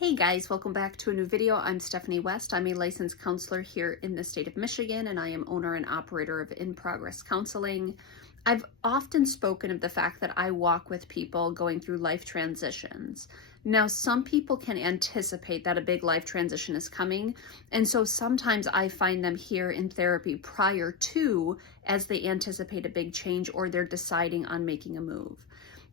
Hey guys, welcome back to a new video. I'm Stephanie West. I'm a licensed counselor here in the state of Michigan, and I am owner and operator of In Progress Counseling. I've often spoken of the fact that I walk with people going through life transitions. Now, some people can anticipate that a big life transition is coming, and so sometimes I find them here in therapy prior to, as they anticipate a big change or they're deciding on making a move.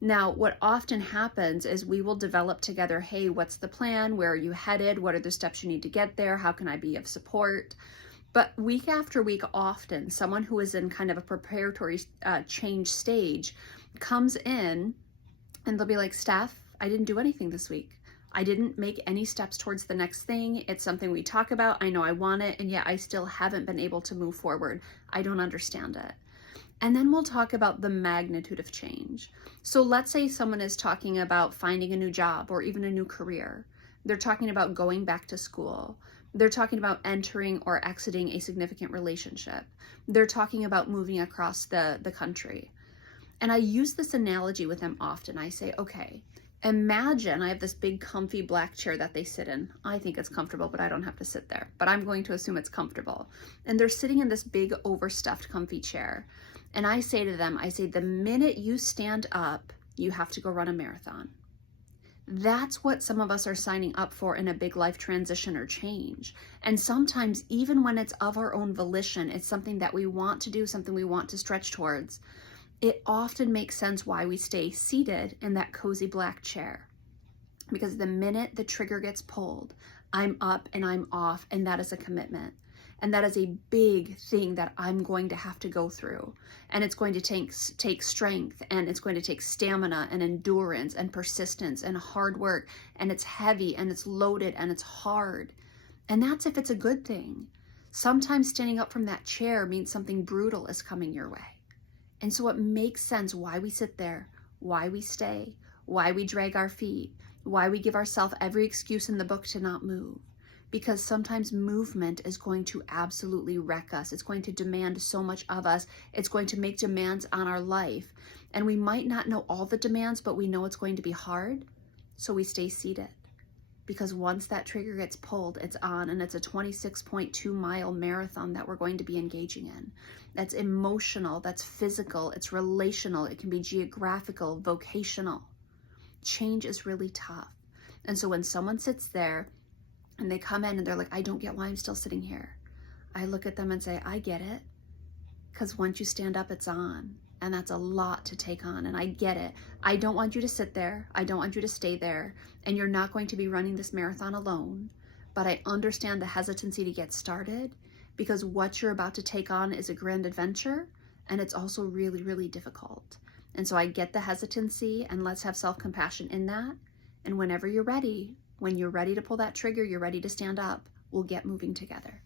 Now, what often happens is we will develop together, hey, what's the plan? Where are you headed? What are the steps you need to get there? How can I be of support? But week after week, often someone who is in kind of a preparatory change stage comes in and they'll be like, Steph, I didn't do anything this week. I didn't make any steps towards the next thing. It's something we talk about. I know I want it, and yet I still haven't been able to move forward. I don't understand it. And then we'll talk about the magnitude of change. So let's say someone is talking about finding a new job or even a new career. They're talking about going back to school. They're talking about entering or exiting a significant relationship. They're talking about moving across the country. And I use this analogy with them often. I say, okay, imagine I have this big comfy black chair that they sit in. I think it's comfortable, but I don't have to sit there. But I'm going to assume it's comfortable. And they're sitting in this big overstuffed comfy chair. And I say to them, the minute you stand up, you have to go run a marathon. That's what some of us are signing up for in a big life transition or change. And sometimes, even when it's of our own volition, it's something that we want to do, something we want to stretch towards, it often makes sense why we stay seated in that cozy black chair. Because the minute the trigger gets pulled, I'm up and I'm off, and that is a commitment. And that is a big thing that I'm going to have to go through. And it's going to take strength, and it's going to take stamina and endurance and persistence and hard work. And it's heavy and it's loaded and it's hard. And that's if it's a good thing. Sometimes standing up from that chair means something brutal is coming your way. And so it makes sense why we sit there, why we stay, why we drag our feet, why we give ourselves every excuse in the book to not move. Because sometimes movement is going to absolutely wreck us. It's going to demand so much of us. It's going to make demands on our life. And we might not know all the demands, but we know it's going to be hard. So we stay seated. Because once that trigger gets pulled, it's on, and it's a 26.2 mile marathon that we're going to be engaging in. That's emotional, that's physical, it's relational, it can be geographical, vocational. Change is really tough. And so when someone sits there and they come in and they're like, I don't get why I'm still sitting here, I look at them and say, I get it. Because once you stand up, it's on. And that's a lot to take on, and I get it. I don't want you to sit there. I don't want you to stay there. And you're not going to be running this marathon alone. But I understand the hesitancy to get started, because what you're about to take on is a grand adventure, and it's also really, really difficult. And so I get the hesitancy, and let's have self-compassion in that. And whenever you're ready, when you're ready to pull that trigger, you're ready to stand up, we'll get moving together.